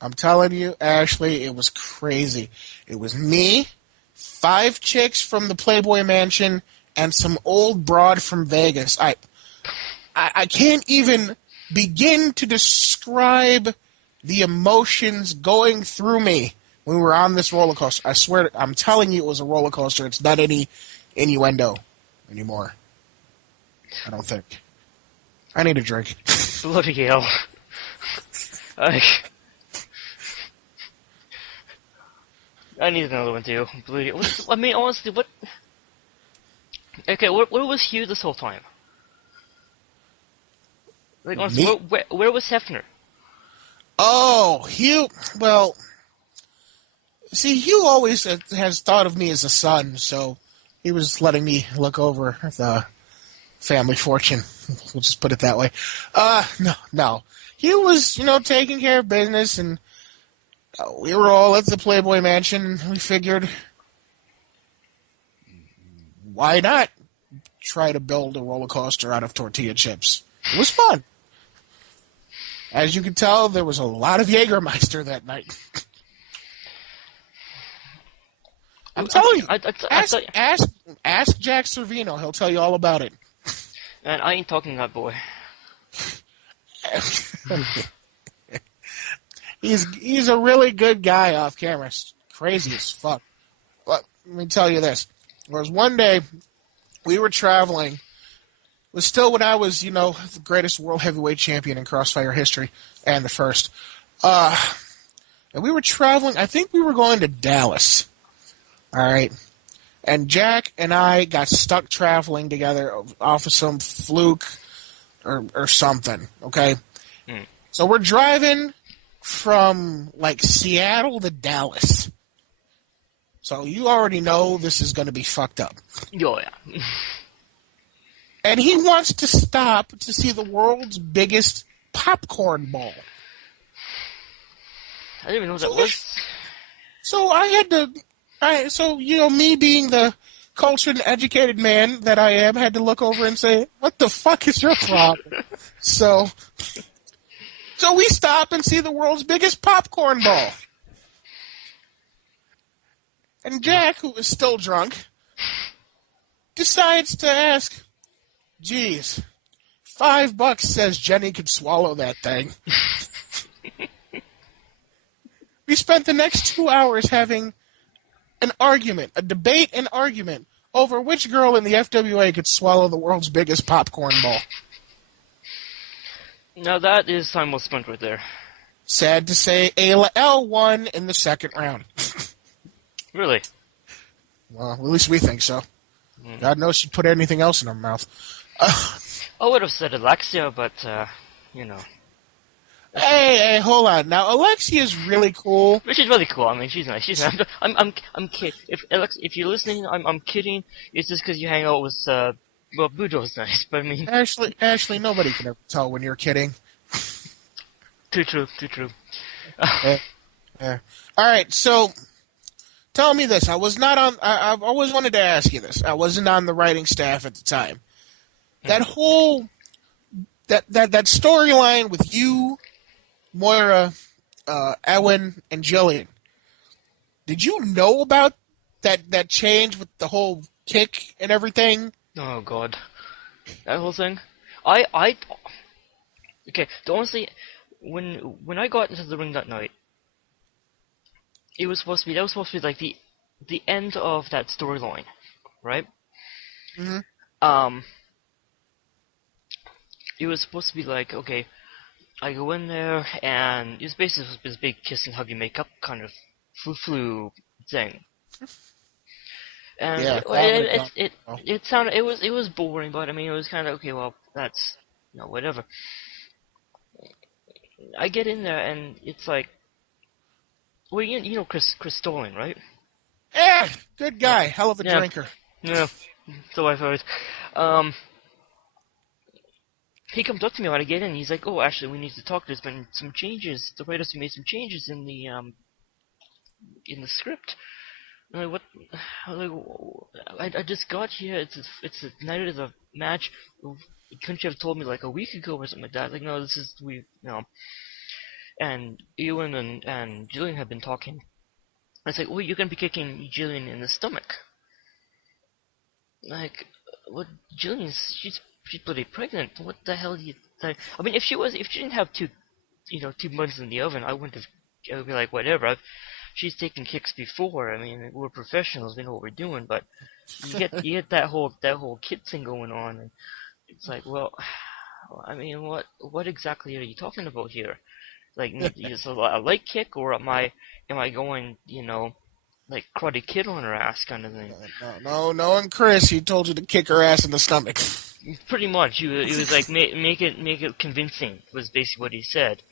I'm telling you, Ashley, it was crazy. It was me, 5 chicks from the Playboy Mansion, and some old broad from Vegas. I can't even begin to describe the emotions going through me when we were on this roller coaster. I swear, I'm telling you, it was a roller coaster. It's not any innuendo anymore. I don't think. I need a drink. Bloody hell. I need another one too. Bloody, I mean, honestly, what? Okay, where was Hugh this whole time? Like, honestly, where was Hefner? Oh, Hugh. Well, see, Hugh always has thought of me as a son, so he was letting me look over the family fortune. We'll just put it that way. No. Hugh was, taking care of business, and we were all at the Playboy Mansion, and we figured, why not try to build a roller coaster out of tortilla chips? It was fun. As you can tell, there was a lot of Jägermeister that night. I'm telling you. Ask Jack Servino. He'll tell you all about it. And I ain't talking that boy. He's a really good guy off camera. It's crazy as fuck. But let me tell you this. There was one day we were traveling. It was still when I was, the greatest world heavyweight champion in Crossfire history, and the first. And we were traveling. I think we were going to Dallas. All right. And Jack and I got stuck traveling together off of some fluke or something, okay? Mm. So we're driving from, Seattle to Dallas. So you already know this is going to be fucked up. Oh, yeah. And he wants to stop to see the world's biggest popcorn ball. I didn't even know what that was. So I had to... me being the cultured and educated man that I am, had to look over and say, what the fuck is your problem? So we stop and see the world's biggest popcorn ball. And Jack, who is still drunk, decides to ask, geez, $5 says Jenny could swallow that thing. We spent the next 2 hours having a debate and argument over which girl in the FWA could swallow the world's biggest popcorn ball. Now that is time well spent right there. Sad to say, Ayla L won in the second round. Really? Well, at least we think so. God knows she'd put anything else in her mouth. I would have said Alexia, but, Hey, hold on. Now, Alexia is really cool. She's really cool. I mean, she's nice. She's nice. I'm kidding. If you're listening, I'm kidding. It's just because you hang out with, Budo's nice, but I mean... Ashley, nobody can ever tell when you're kidding. Too true. Alright, so, tell me this. I've always wanted to ask you this. I wasn't on the writing staff at the time. That whole... That storyline with you, Moira, Ewan, and Jillian. Did you know about that change with the whole kick and everything? Oh God, that whole thing. Okay. Honestly, when I got into the ring that night, that was supposed to be like the end of that storyline, right? Mm-hmm. It was supposed to be like, okay, I go in there, and it was basically this big kissing, hugging, makeup kind of flu thing. And yeah, it sounded, it was boring, but I mean, it was kind of, okay, well, that's, whatever. I get in there, and it's like, well, you know Chris Stolen, right? Yeah, good guy, hell of a drinker. Yeah, so I've heard. He comes up to me when I get in. He's like, "Oh, actually, we need to talk. There's been some changes. The writers made some changes in the script." I'm like, what? I just got here. It's the night of the match. Couldn't you have told me like a week ago or something like that? Like, no, this is and Ewan and Julian had been talking. I was like, "Oh, you're gonna be kicking Julian in the stomach." Like, what? She's bloody pregnant. What the hell do you? Like, I mean, if she didn't have two buns in the oven, I wouldn't have. I would be like, whatever. She's taken kicks before. I mean, we're professionals. We know what we're doing. But you get that whole kid thing going on, and it's like, well, I mean, what exactly are you talking about here? Like, is a light kick, or am I going, like Karate Kid on her ass kind of thing? No, knowing Chris, he told you to kick her ass in the stomach. Pretty much, he was like make it convincing was basically what he said.